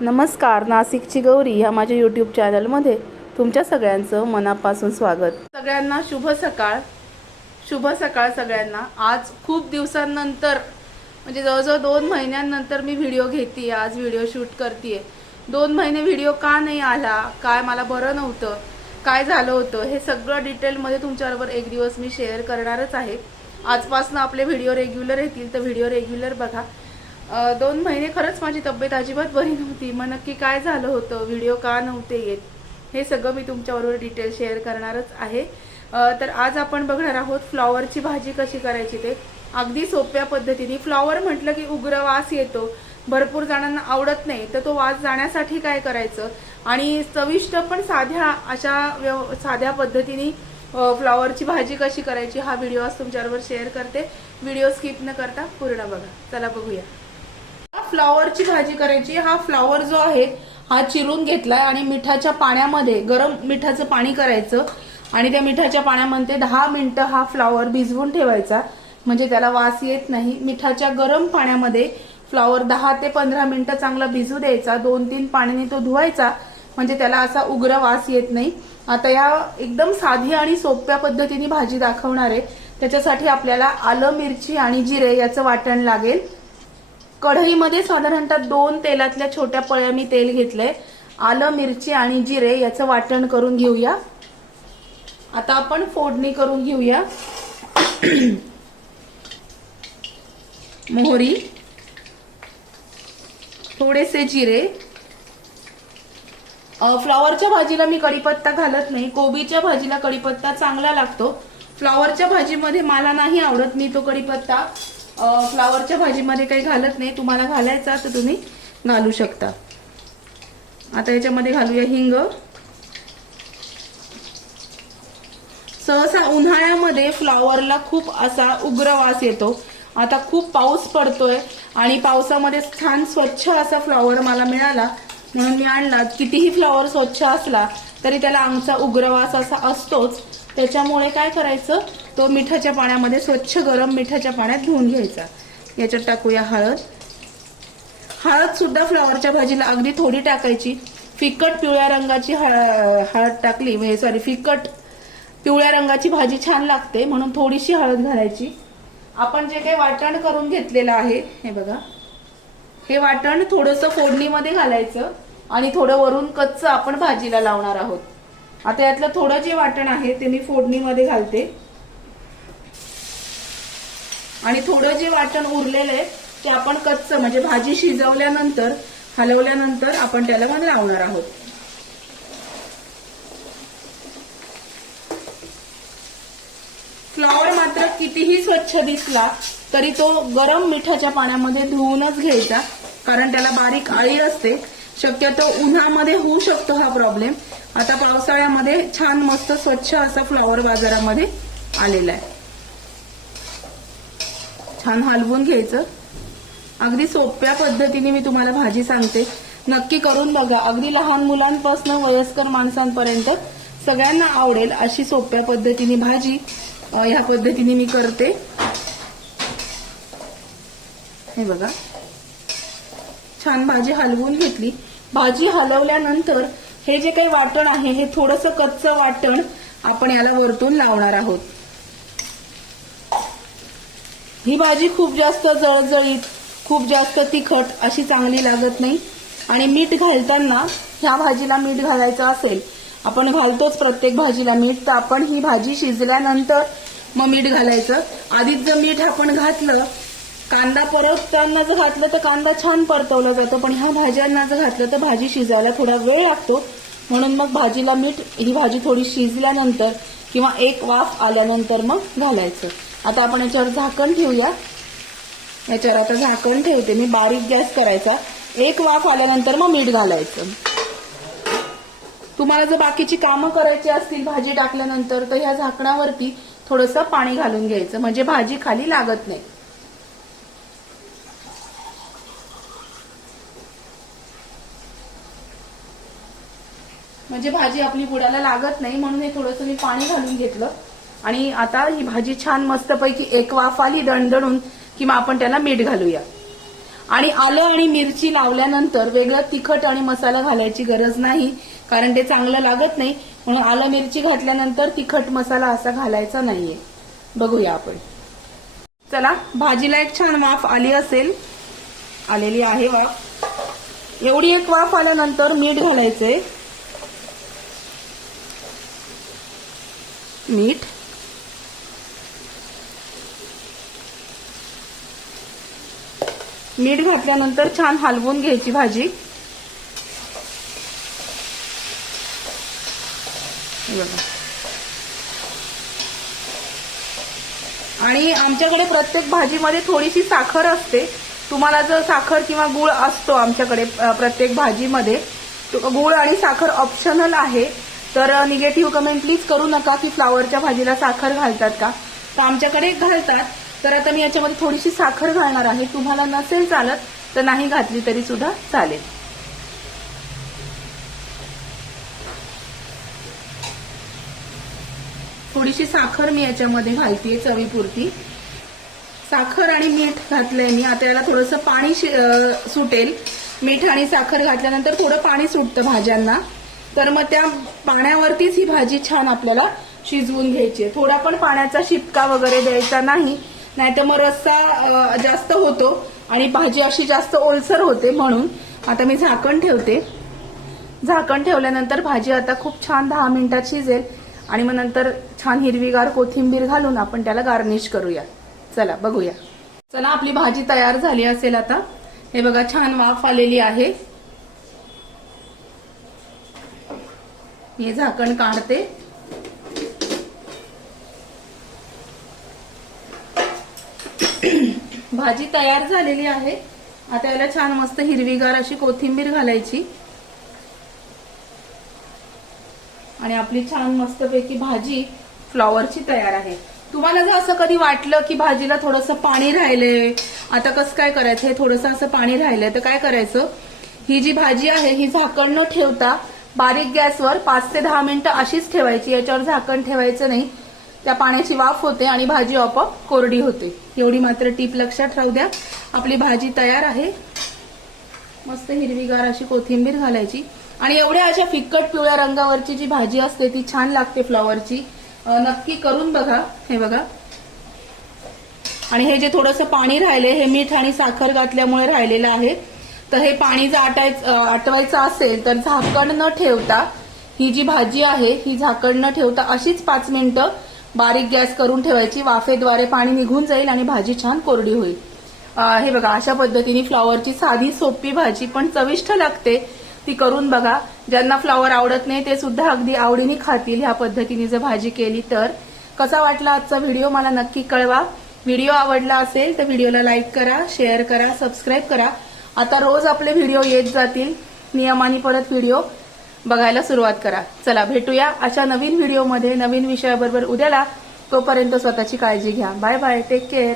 नमस्कार, नाशिकची गौरी ह्या माझ्या यूट्यूब चॅनलमध्ये तुमच्या सगळ्यांचं मनापासून स्वागत। सगळ्यांना शुभ सकाळ। शुभ सकाळ सगळ्यांना। आज खूप दिवसांनंतर म्हणजे जवळजवळ 2 महिन्यांनंतर मी व्हिडिओ घेते। आज व्हिडिओ शूट करते। 2 महिने व्हिडिओ का नाही आला, काय मला बरं नव्हतं, काय झालं होतं, हे सगळं डिटेलमध्ये तुमच्याबरोबर एक दिवस मी शेअर करणारच आहे। आजपासून आपले व्हिडिओ रेग्युलर येतील, तर व्हिडिओ रेग्युलर बघा। 2 महिने खरंच माझी तब्येत अजिबात बरी नव्हती। मग नक्की काय झालं होतं, व्हिडिओ का नव्हते येत, हे सगळं मी तुमच्याबरोबर डिटेल शेअर करणारच आहे। तर आज आपण बघणार आहोत फ्लॉवरची भाजी कशी करायची ते अगदी सोप्या पद्धतीने। फ्लॉवर म्हटलं की उग्र वास येतो, भरपूर जणांना आवडत नाही, तर तो वास जाण्यासाठी काय करायचं आणि चविष्ट पण साध्या पद्धतीने फ्लॉवरची भाजी कशी करायची हा व्हिडिओ आज तुमच्याबरोबर शेअर करते। व्हिडिओ स्किप न करता पूर्ण बघा। चला बघूया। फ्लॉवरची भाजी करायची। हा फ्लॉवर जो आहे हा चिरून घेतलाय आणि मिठाच्या पाण्यामध्ये गरम मिठाचं पाणी करायचं आणि त्या मिठाच्या पाण्यामध्ये 10 मिनिटं हा फ्लॉवर भिजवून ठेवायचा, म्हणजे त्याला वास येत नाही। मिठाच्या गरम पाण्यामध्ये फ्लॉवर 10 ते 15 मिनिटं चांगला भिजू द्यायचा। 2-3 पाण्याने तो धुवायचा, म्हणजे त्याला असा उग्र वास येत नाही। आता या एकदम साधी आणि सोप्या पद्धतीने भाजी दाखवणार आहे। त्याच्यासाठी आपल्याला आलं, मिरची आणि जिरे याचं वाटण लागेल। कढईमध्ये साधारणतः 2 तेलातल्या छोट्या पळ्या मी तेल घेतलंय। आलं, मिरची आणि जिरे याचं वाटण करून घेऊया। आता आपण फोडणी करून घेऊया। मोहरी, थोडेसे जिरे। फ्लॉवरच्या भाजीला मी कढीपत्ता घालत नाही, कोबीच्या भाजीला कढीपत्ता चांगला लागतो। फ्लॉवरच्या भाजीमध्ये मला नाही आवडत, मी तो कढीपत्ता फ्लॉवरच्या भाजीमध्ये काही घालत नाही। तुम्हाला घालायचा तर तुम्ही घालू शकता। आता याच्यामध्ये घालूया हिंग। सहसा उन्हाळ्यामध्ये फ्लॉवरला खूप असा उग्र वास येतो। आता खूप पाऊस पडतोय आणि पावसामध्ये छान स्वच्छ असा फ्लॉवर मला मिळाला, म्हणून मी आणला। कितीही फ्लॉवर स्वच्छ असला तरी त्याला आमचा उग्र वास असा असतोच। त्याच्यामुळे काय करायचं, तो मिठाच्या पाण्यामध्ये स्वच्छ गरम मिठाच्या पाण्यात धुवून घ्यायचा। याच्यात टाकूया हळद। हळद सुद्धा फ्लॉवरच्या भाजीला अगदी थोडी टाकायची। फिकट पिवळ्या रंगाची हळद टाकली, म्हणजे सॉरी फिकट पिवळ्या रंगाची भाजी छान लागते, म्हणून थोडीशी हळद घालायची। आपण जे काही वाटण करून घेतलेलं आहे हे बघा, हे वाटण थोडंसं फोडणीमध्ये घालायचं आणि थोडं वरून कच्चं आपण भाजीला लावणार आहोत। आता यातलं थोडं जे वाटण आहे ते मी फोडणीमध्ये घालते आणि थोडं जे वाटण उरलेलं आहे ते आपण कच्चं म्हणजे भाजी शिजवल्यानंतर हलवल्यानंतर आपण त्याला मध्ये लावणार आहोत। फ्लॉवर मात्र कितीही स्वच्छ दिसला तरी तो गरम मिठाच्या पाण्यामध्ये धुवूनच घ्यायचा, कारण त्याला बारीक आळी असते। शक्यतो उन्हामध्ये होऊ शकतो हा प्रॉब्लेम। आता पावसाळ्यामध्ये छान मस्त स्वच्छ असा फ्लॉवर बाजारामध्ये आलेला आहे। छान हलवून घ्यायचं। अगदी सोप्या पद्धतीने मी तुम्हाला भाजी सांगते, नक्की करून बघा। अगदी लहान मुलांपासून वयस्कर माणसांपर्यंत सगळ्यांना आवडेल अशी सोप्या पद्धतीने भाजी ह्या पद्धतीने मी करते। हे बघा, छान भाजी हलवून घेतली। भाजी हलवल्यानंतर हे जे काही वाटण आहे हे थोडंसं कच्चं वाटण आपण याला वरतून लावणार आहोत। ही भाजी खूप जास्त जळजळीत, खूप जास्त तिखट अशी चांगली लागत नाही। आणि मीठ घालताना ह्या भाजीला मीठ घालायचं असेल, आपण घालतोच प्रत्येक भाजीला मीठ, तर आपण ही भाजी शिजल्यानंतर मग मीठ घालायचं। आधीच जर मीठ आपण घातलं, कांदा परतताना जर घातलं तर कांदा छान परतवला जातो, पण ह्या भाज्यांना जर घातलं तर भाजी शिजायला थोडा वेळ लागतो, म्हणून मग भाजीला मीठ ही भाजी थोडी शिजल्यानंतर किंवा एक वाफ आल्यानंतर मग घालायचं। आता आपण याच्यावर झाकण ठेवूया। याच्यावर आता झाकण ठेवते मी, बारीक गॅस करायचा। एक वाफ आल्यानंतर मग मीठ घालायचं। तुम्हाला जर बाकीची कामं करायची असतील भाजी टाकल्यानंतर, तर ह्या झाकणावरती थोडंसं पाणी घालून घ्यायचं, म्हणजे भाजी खाली लागत नाही। म्हणजे भाजी आपली बुडाला लागत नाही, म्हणून हे थोडंसं मी पाणी घालून घेतलं। आणि आता ही भाजी छान मस्तपैकी एक वाफ आली दणदणून की मग आपण त्याला मीठ घालूया। आणि आलं आणि मिरची लावल्यानंतर वेगळं तिखट आणि मसाला घालायची गरज नाही, कारण ते चांगलं लागत नाही. म्हणून आलं मिरची घातल्यानंतर तिखट मसाला असा घालायचा नाहीये. बघूया आपण. चला, भाजीला एक छान वाफ आली असेल, आलेली आहे वाफ. एवढी एक वाफ आल्यानंतर मीठ घालायचंय. मीठ, मीठ घातल्यानंतर छान हलवून घ्यायची भाजी. आणि आमच्याकडे प्रत्येक भाजीमध्ये थोडीशी साखर असते. तुम्हाला जर साखर किंवा गूळ असतो आमच्याकडे प्रत्येक भाजीमध्ये, गूळ आणि साखर ऑप्शनल आहे. तर निगेटिव्ह कमेंट प्लीज करू नका की फ्लावरच्या भाजीला साखर घालतात का, तर आमच्याकडे घालतात. तर आता मी याच्यामध्ये थोडीशी साखर घालणार आहे. तुम्हाला नसेल चालत तर नाही घातली तरी सुद्धा चालेल. थोडीशी साखर मी याच्यामध्ये घालते चवीपुरती. साखर आणि मीठ घातलंय मी. आता याला थोडंसं पाणी सुटेल. मीठ आणि साखर घातल्यानंतर थोडं पाणी सुटतं भाज्यांना, तर मग त्या पाण्यावरतीच ही भाजी छान आपल्याला शिजवून घ्यायची. थोडा पण पाण्याचा शिपका वगैरे द्यायचा नाही, नाहीतर मग रस्सा जास्त होतो आणि भाजी अशी जास्त ओलसर होते. म्हणून आता मी झाकण ठेवते. झाकण ठेवल्यानंतर भाजी आता खूप छान 10 मिनिटात शिजेल आणि मग नंतर छान हिरवीगार कोथिंबीर घालून आपण त्याला गार्निश करूया. चला बघूया. चला, आपली भाजी तयार झाली असेल आता. हे बघा, छान वाफ आलेली आहे. हे झाकण काढते. भाजी तयार झालेली आहे. आता याला छान मस्त हिरवीगार अशी कोथिंबीर घालायची आणि आपली छान मस्तपैकी भाजी फ्लॉवरची तयार आहे. तुम्हाला जर असं कधी वाटलं की भाजीला थोडंसं पाणी राहिलंय, आता कसं काय करायचं, हे थोडंसं असं पाणी राहिलंय, तर काय करायचं, ही जी भाजी आहे ही झाकण न ठेवता बारीक गॅसवर 5 ते 10 मिनिटं अशीच ठेवायची. याच्यावर झाकण ठेवायचं नाही, त्या पाण्याची वाफ होते आणि भाजी आपोआप कोरडी होते. एवढी मात्र टीप लक्षात राहू द्या. आपली भाजी तयार आहे. मस्त हिरवीगार अशी कोथिंबीर घालायची आणि एवढ्या अशा फिक्कट पिवळ्या रंगावरची जी भाजी असते ती छान लागते फ्लॉवरची. नक्की करून बघा. हे बघा, आणि हे जे थोडंसं पाणी राहिले हे मीठ आणि साखर घातल्यामुळे राहिलेलं आहे. तर हे पाणी जर आटवायचं असेल तर झाकण न ठेवता ही जी भाजी आहे ही झाकण न ठेवता अशीच 5 मिनिटं बारीक गॅस करून ठेवायची. वाफेद्वारे पाणी निघून जाईल आणि भाजी छान कोरडी होईल. हे बघा, अशा पद्धतीने फ्लॉवरची साधी सोपी भाजी पण चविष्ट लागते. ती करून बघा. ज्यांना फ्लॉवर आवडत नाही ते सुद्धा अगदी आवडीने खातील ह्या पद्धतीने जर भाजी केली तर. कसा वाटला आजचा व्हिडिओ मला नक्की कळवा. व्हिडिओ आवडला असेल तर व्हिडिओला लाईक करा, शेअर करा, सबस्क्राईब करा. आता रोज आपले व्हिडिओ येत जातील. नियमाने परत व्हिडिओ बघायला सुरुवात करा. चला, भेटूया अशा नवीन व्हिडिओमध्ये नवीन विषयाबरोबर उद्याला. तोपर्यंत स्वतःची काळजी घ्या. Bye bye, take care.